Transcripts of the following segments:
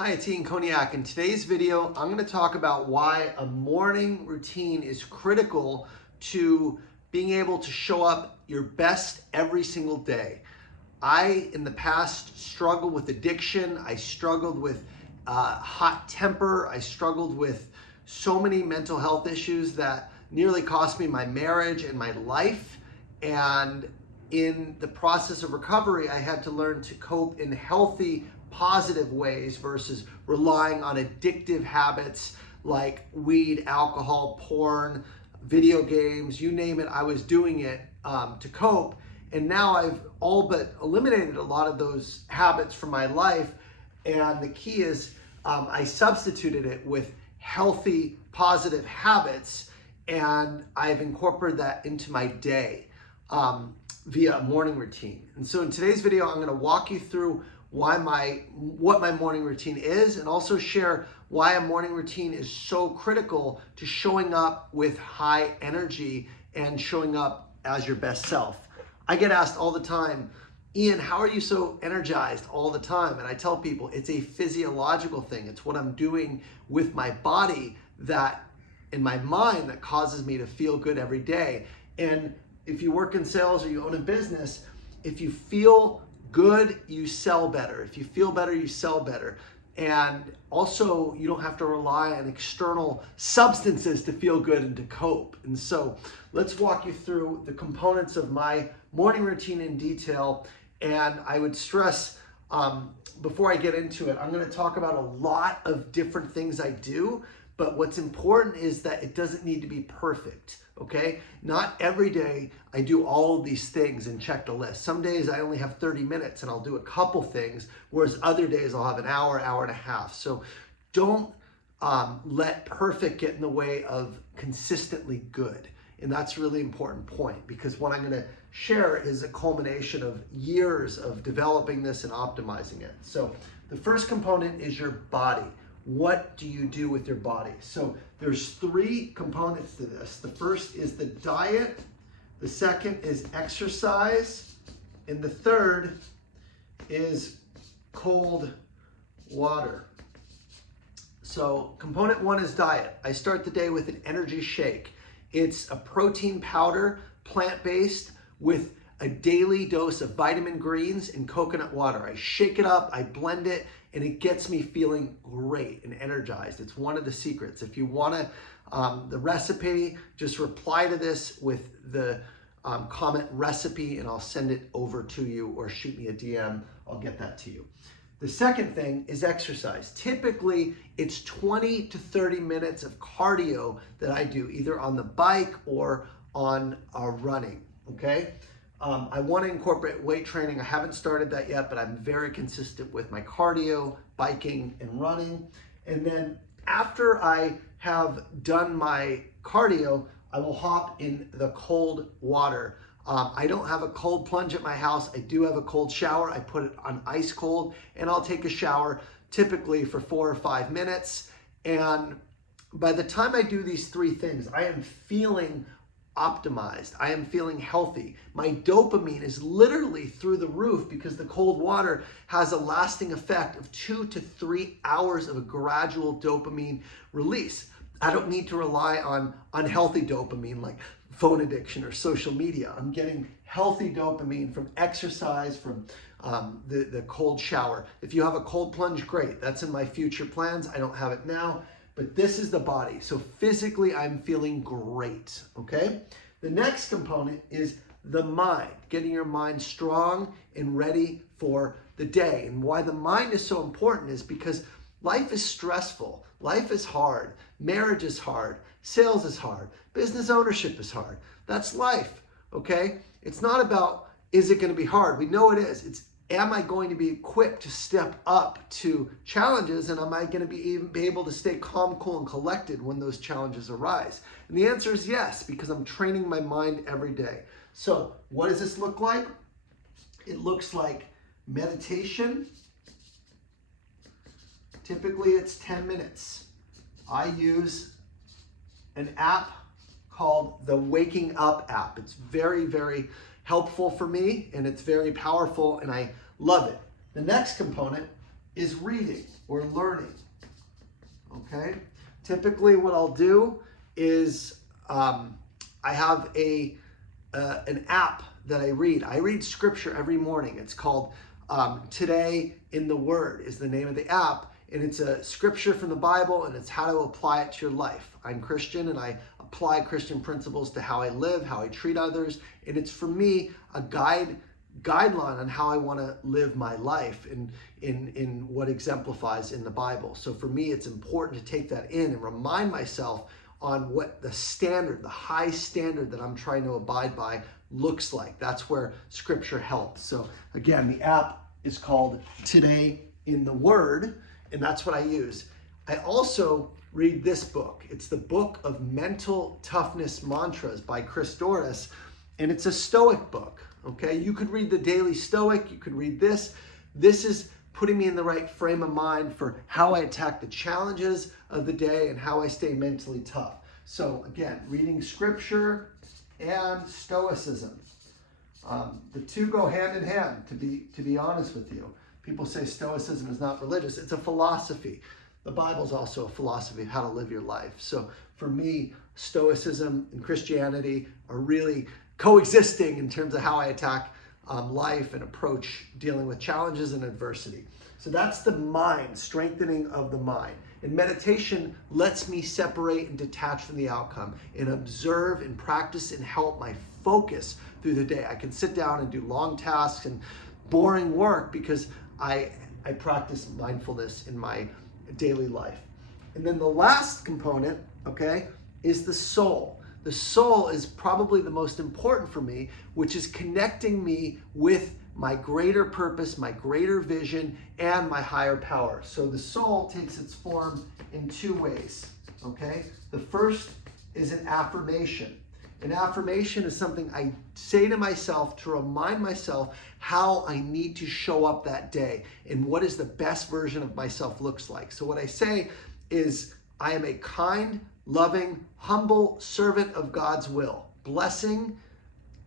Hi, it's Ian Koniak. In today's video, I'm going to talk about why a morning routine is critical to being able to show up your best every single day. I, in the past, struggled with addiction. I struggled with hot temper. I struggled with so many mental health issues that nearly cost me my marriage and my life. And in the process of recovery, I had to learn to cope in healthy, positive ways versus relying on addictive habits like weed, alcohol, porn, video games, you name it. I was doing it to cope. And now I've all but eliminated a lot of those habits from my life. And the key is I substituted it with healthy, positive habits. And I've incorporated that into my day via a morning routine. And so in today's video, I'm going to walk you through what my morning routine is, and also share why a morning routine is so critical to showing up with high energy and showing up as your best self. I get asked all the time, Ian, how are you so energized all the time? And I tell people it's a physiological thing. It's what I'm doing with my body that in my mind that causes me to feel good every day. And if you work in sales or you own a business, if you feel good, you sell better. If you feel better, you sell better. And also, you don't have to rely on external substances to feel good and to cope. And so let's walk you through the components of my morning routine in detail. And I would stress, before I get into it, I'm going to talk about a lot of different things I do. But what's important is that it doesn't need to be perfect, okay? Not every day I do all of these things and check the list. Some days I only have 30 minutes and I'll do a couple things, whereas other days I'll have an hour, hour and a half. So don't let perfect get in the way of consistently good. And that's a really important point, because what I'm going to share is a culmination of years of developing this and optimizing it. So the first component is your body. What do you do with your body? So there's three components to this. The first is the diet, the second is exercise, and the third is cold water. So component one is diet. I start the day with an energy shake. It's a protein powder, plant-based, with a daily dose of vitamin greens and coconut water. I shake it up, I blend it, and it gets me feeling great and energized. It's one of the secrets. If you want the recipe, just reply to this with the comment recipe and I'll send it over to you, or shoot me a DM. I'll get that to you. The second thing is exercise. Typically, it's 20 to 30 minutes of cardio that I do, either on the bike or on running, okay? I want to incorporate weight training. I haven't started that yet, but I'm very consistent with my cardio, biking, and running. And then after I have done my cardio, I will hop in the cold water. I don't have a cold plunge at my house. I do have a cold shower. I put it on ice cold, and I'll take a shower typically for 4 or 5 minutes. And by the time I do these three things, I am feeling optimized. I am feeling healthy. My dopamine is literally through the roof because the cold water has a lasting effect of 2 to 3 hours of a gradual dopamine release. I don't need to rely on unhealthy dopamine like phone addiction or social media. I'm getting healthy dopamine from exercise, from the cold shower. If you have a cold plunge, great. That's in my future plans. I don't have it now. But this is the body. So physically, I'm feeling great, okay? The next component is the mind, getting your mind strong and ready for the day. And why the mind is so important is because life is stressful. Life is hard. Marriage is hard. Sales is hard. Business ownership is hard. That's life, okay? It's not about, is it going to be hard? We know it is. It's, am I going to be equipped to step up to challenges, and am I going to be able to stay calm, cool, and collected when those challenges arise? And the answer is yes, because I'm training my mind every day. So what does this look like? It looks like meditation. Typically it's 10 minutes. I use an app called the Waking Up app. It's very, very helpful for me, and it's very powerful, and I love it. The next component is reading or learning. Okay? Typically what I'll do is I have an app that I read. I read scripture every morning. It's called Today in the Word is the name of the app. And it's a scripture from the Bible, and it's how to apply it to your life. I'm Christian, and I apply Christian principles to how I live, how I treat others. And it's, for me, a guideline on how I want to live my life in what exemplifies in the Bible. So for me, it's important to take that in and remind myself on what the standard, the high standard that I'm trying to abide by looks like. That's where scripture helps. So again, the app is called Today in the Word, and that's what I use. I also read this book. It's the Book of Mental Toughness Mantras by Chris Dornis, and it's a Stoic book. Okay, you could read the Daily Stoic, you could read this. This is putting me in the right frame of mind for how I attack the challenges of the day and how I stay mentally tough. So again, reading scripture and stoicism. The two go hand in hand, to be honest with you. People say stoicism is not religious. It's a philosophy. The Bible's also a philosophy of how to live your life. So for me, stoicism and Christianity are really coexisting in terms of how I attack life and approach dealing with challenges and adversity. So that's the mind, strengthening of the mind. And meditation lets me separate and detach from the outcome and observe and practice and help my focus through the day. I can sit down and do long tasks and boring work because I practice mindfulness in my daily life. And then the last component, okay, is the soul. The soul is probably the most important for me, which is connecting me with my greater purpose, my greater vision, and my higher power. So the soul takes its form in two ways, okay? The first is an affirmation. An affirmation is something I say to myself to remind myself how I need to show up that day and what is the best version of myself looks like. So what I say is, I am a kind, loving, humble servant of God's will, blessing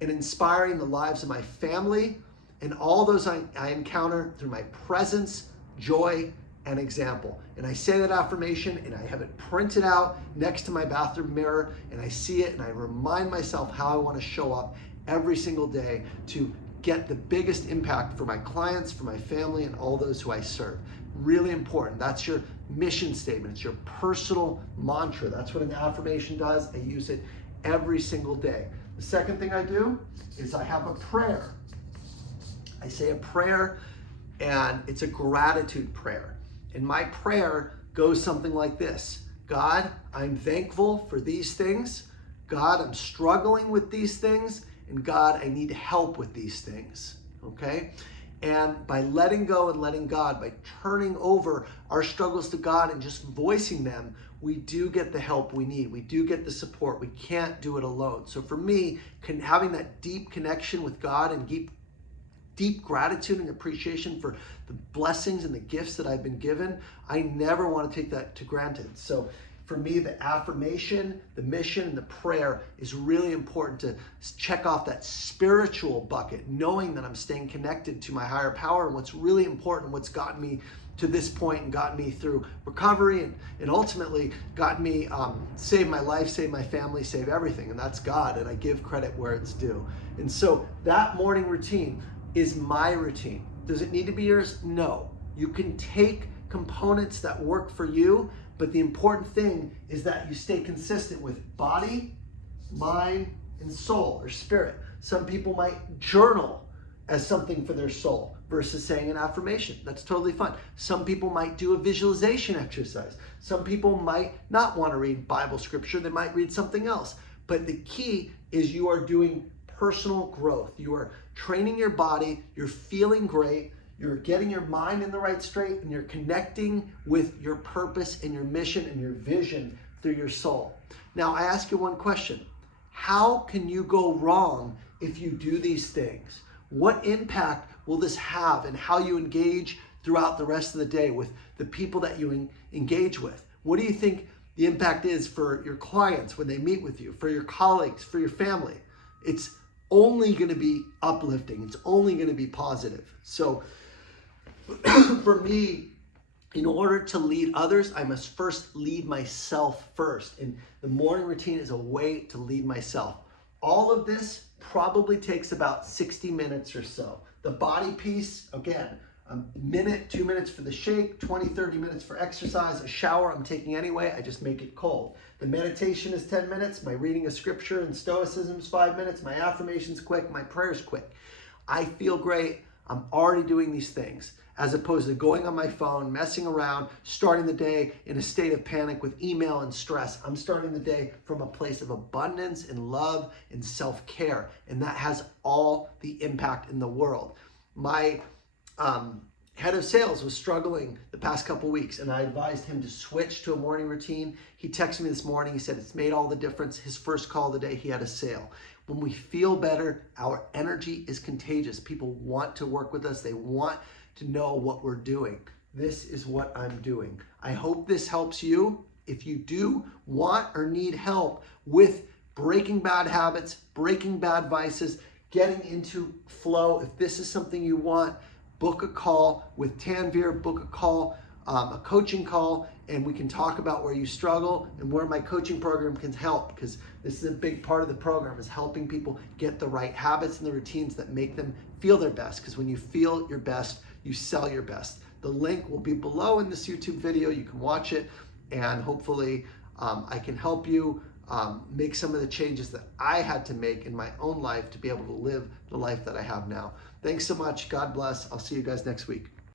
and inspiring the lives of my family and all those I encounter through my presence, joy, and example. And I say that affirmation and I have it printed out next to my bathroom mirror, and I see it and I remind myself how I want to show up every single day to get the biggest impact for my clients, for my family, and all those who I serve. Really important. That's your mission statement. It's your personal mantra. That's what an affirmation does. I use it every single day. The second thing I do is I have a prayer. I say a prayer, and it's a gratitude prayer. And my prayer goes something like this. God, I'm thankful for these things. God, I'm struggling with these things. And God, I need help with these things. Okay? And by letting go and letting God, by turning over our struggles to God and just voicing them, we do get the help we need. We do get the support. We can't do it alone. So for me, having that deep connection with God and deep gratitude and appreciation for the blessings and the gifts that I've been given, I never want to take that to granted. So for me, the affirmation, the mission, and the prayer is really important to check off that spiritual bucket, knowing that I'm staying connected to my higher power and what's really important, what's gotten me to this point and gotten me through recovery and ultimately gotten me save my life, save my family, save everything, and that's God, and I give credit where it's due. And so that morning routine is my routine. Does it need to be yours? No. You can take components that work for you, but the important thing is that you stay consistent with body, mind, and soul or spirit. Some people might journal as something for their soul versus saying an affirmation. That's totally fine. Some people might do a visualization exercise. Some people might not want to read Bible scripture. They might read something else. But the key is you are doing personal growth. You are training your body. You're feeling great. You're getting your mind in the right state, and you're connecting with your purpose and your mission and your vision through your soul. Now, I ask you one question. How can you go wrong if you do these things? What impact will this have in how you engage throughout the rest of the day with the people that you engage with? What do you think the impact is for your clients when they meet with you, for your colleagues, for your family? It's only going to be uplifting. It's only going to be positive. So for me, In order to lead others, I must first lead myself first. And the morning routine is a way to lead myself. All of this probably takes about 60 minutes or so. The body piece, again, a minute, 2 minutes for the shake, 20, 30 minutes for exercise. A shower I'm taking anyway, I just make it cold. The meditation is 10 minutes. My reading of scripture and stoicism is 5 minutes. My affirmation's quick. My prayer's quick. I feel great. I'm already doing these things, as opposed to going on my phone, messing around, starting the day in a state of panic with email and stress. I'm starting the day from a place of abundance and love and self-care, and that has all the impact in the world. My head of sales was struggling the past couple weeks, and I advised him to switch to a morning routine. He texted me this morning. He said it's made all the difference. His first call of the day, he had a sale. When we feel better, our energy is contagious. People want to work with us. They want to know what we're doing. This is what I'm doing. I hope this helps you. If you do want or need help with breaking bad habits, breaking bad vices, getting into flow, if this is something you want, book a call with Tanvir, book a call, a coaching call, and we can talk about where you struggle and where my coaching program can help, because this is a big part of the program, is helping people get the right habits and the routines that make them feel their best, because when you feel your best, you sell your best. The link will be below in this YouTube video. You can watch it, and hopefully I can help you make some of the changes that I had to make in my own life to be able to live the life that I have now. Thanks so much. God bless. I'll see you guys next week.